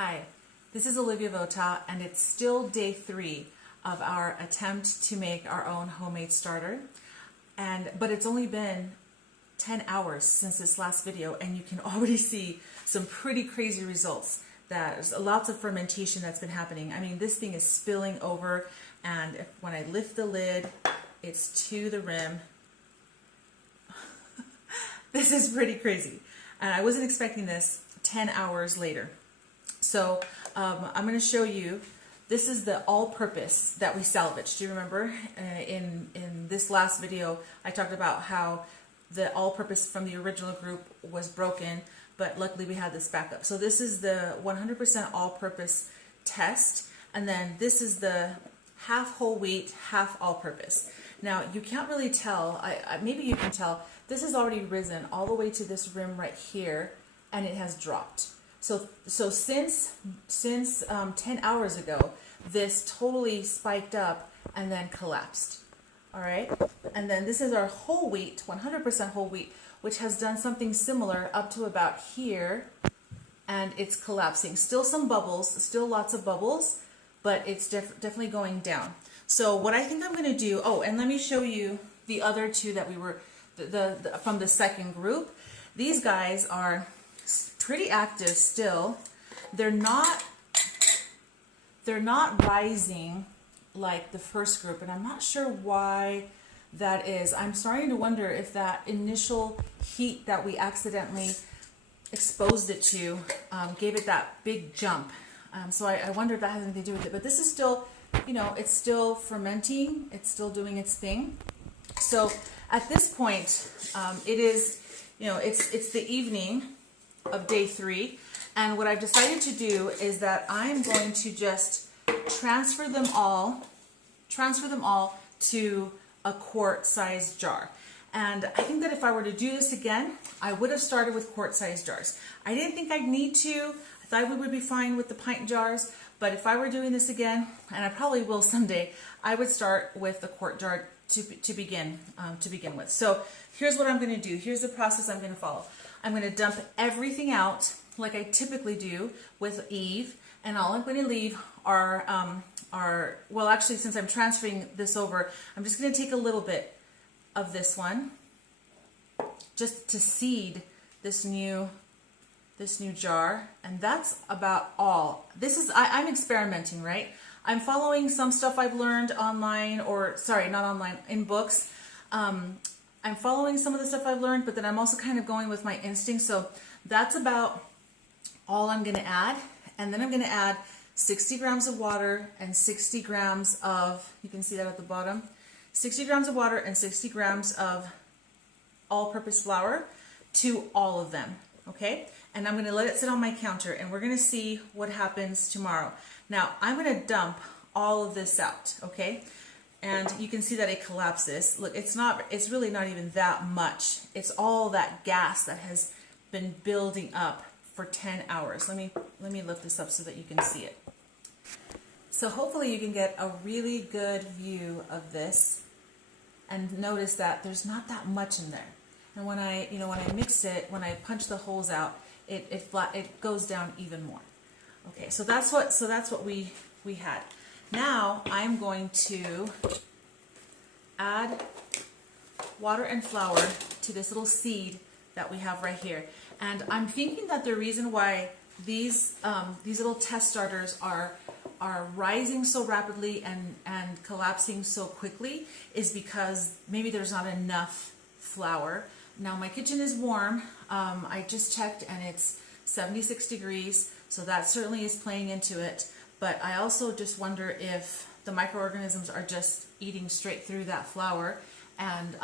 Hi, this is Olivia Vota, and it's still day 3 of our attempt to make our own homemade starter. But it's only been 10 hours since this last video, and you can already see some pretty crazy results. There's lots of fermentation that's been happening. I mean, this thing is spilling over, and when I lift the lid, it's to the rim. This is pretty crazy, and I wasn't expecting this 10 hours later. So I'm going to show you, this is the all-purpose that we salvaged. Do you remember in this last video I talked about how the all-purpose from the original group was broken, but luckily we had this backup. So this is the 100% all-purpose test, and then this is the half whole wheat, half all-purpose. Now you can't really tell, maybe you can tell, this has already risen all the way to this rim right here, and it has dropped. So since 10 hours ago, this totally spiked up and then collapsed. All right, and then this is our whole wheat, 100% whole wheat, which has done something similar up to about here, and it's collapsing. Still some bubbles, still lots of bubbles, but it's definitely going down. So what I think I'm going to do, oh, and let me show you the other two that we were, from the second group. These guys are pretty active still. They're not rising like the first group, and I'm not sure why that is. I'm starting to wonder if that initial heat that we accidentally exposed it to gave it that big jump. So I wonder if that has anything to do with it. But this is still, you know, it's still fermenting. It's still doing its thing. So at this point, it is, you know, it's the evening of day 3, and what I've decided to do is that I'm going to just transfer them all to a quart-sized jar. And I think that if I were to do this again, I would have started with quart-sized jars. I didn't think I'd need to. I thought we would be fine with the pint jars, but if I were doing this again, and I probably will someday, I would start with the quart jar to begin with. So here's what I'm going to do. Here's the process I'm going to follow. I'm going to dump everything out like I typically do with Eve, and all I'm going to leave are, well, actually, since I'm transferring this over, I'm just going to take a little bit of this one just to seed this new jar, and that's about all. This is, I'm experimenting, right? I'm following some stuff I've learned online, or sorry, not online, in books. I'm following some of the stuff I've learned, but then I'm also kind of going with my instinct. So that's about all I'm going to add. And then I'm going to add 60 grams of water and 60 grams of, you can see that at the bottom, 60 grams of water and 60 grams of all-purpose flour to all of them, okay? And I'm going to let it sit on my counter, and we're going to see what happens tomorrow. Now, I'm going to dump all of this out, okay? And you can see that it collapses. Look, it's really not even that much. It's all that gas that has been building up for 10 hours. Let me lift this up so that you can see it. So hopefully you can get a really good view of this and notice that there's not that much in there. And when I mix it, when I punch the holes out, it goes down even more. Okay, so that's what we had. Now I'm going to add water and flour to this little seed that we have right here. And I'm thinking that the reason why these little test starters are rising so rapidly and collapsing so quickly is because maybe there's not enough flour. Now my kitchen is warm. I just checked, and it's 76 degrees, so that certainly is playing into it. But I also just wonder if the microorganisms are just eating straight through that flour, and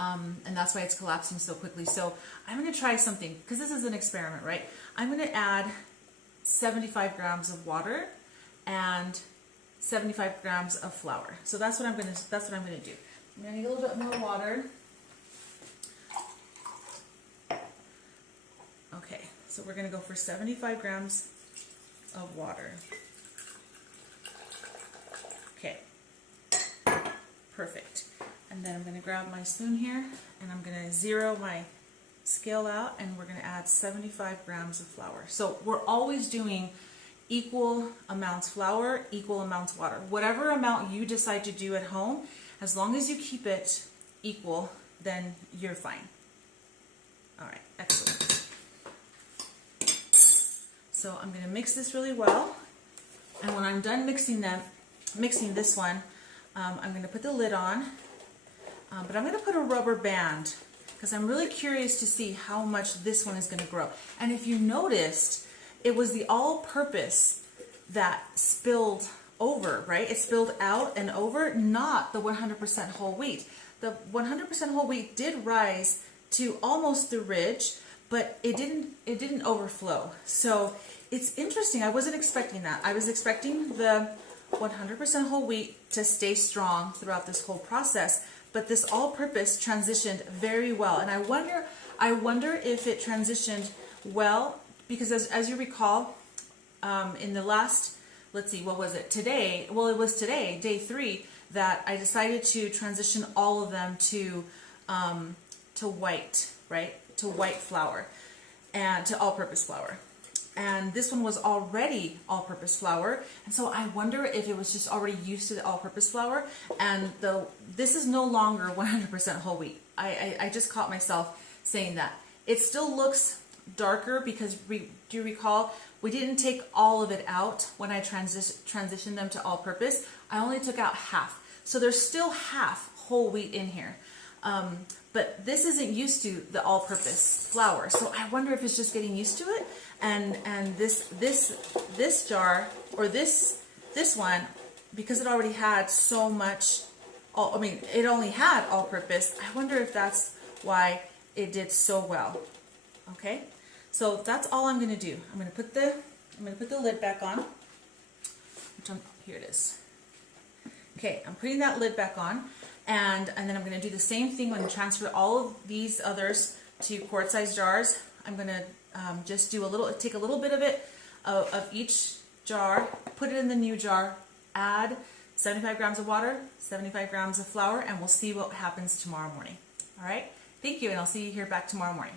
that's why it's collapsing so quickly. So I'm going to try something, because this is an experiment, right? I'm going to add 75 grams of water and 75 grams of flour. So that's what I'm going to do. I'm going to need a little bit more water. Okay, so we're going to go for 75 grams of water. Okay, perfect. And then I'm going to grab my spoon here, and I'm going to zero my scale out, and we're going to add 75 grams of flour. So we're always doing equal amounts flour, equal amounts water. Whatever amount you decide to do at home, as long as you keep it equal, then you're fine. All right, excellent. So I'm going to mix this really well, and when I'm done mixing this one, I'm going to put the lid on, but I'm going to put a rubber band because I'm really curious to see how much this one is going to grow. And if you noticed, it was the all-purpose that spilled over, right? It spilled out and over, not the 100% whole wheat. The 100% whole wheat did rise to almost the ridge, but it didn't overflow. So it's interesting. I wasn't expecting that. I was expecting the 100% whole wheat to stay strong throughout this whole process, but this all-purpose transitioned very well. And I wonder if it transitioned well, because as you recall, in the last, let's see, what was it? Today, well, it was today, day 3, that I decided to transition all of them to white, right? To white flour and to all-purpose flour. And this one was already all-purpose flour, and so I wonder if it was just already used to the all-purpose flour, and this is no longer 100% whole wheat. I just caught myself saying that. It still looks darker because, do you recall, we didn't take all of it out when I transitioned them to all-purpose. I only took out half. So there's still half whole wheat in here. But this isn't used to the all-purpose flour, so I wonder if it's just getting used to it. And this jar, or this one, because it already had so much, it only had all-purpose. I wonder if that's why it did so well. Okay, so that's all I'm going to do. I'm going to put the lid back on. Here it is. Okay, I'm putting that lid back on, and then I'm going to do the same thing when I transfer all of these others to quart-sized jars. I'm going to just do take a little bit of it, of each jar, put it in the new jar, add 75 grams of water, 75 grams of flour, and we'll see what happens tomorrow morning. All right, thank you, and I'll see you here back tomorrow morning.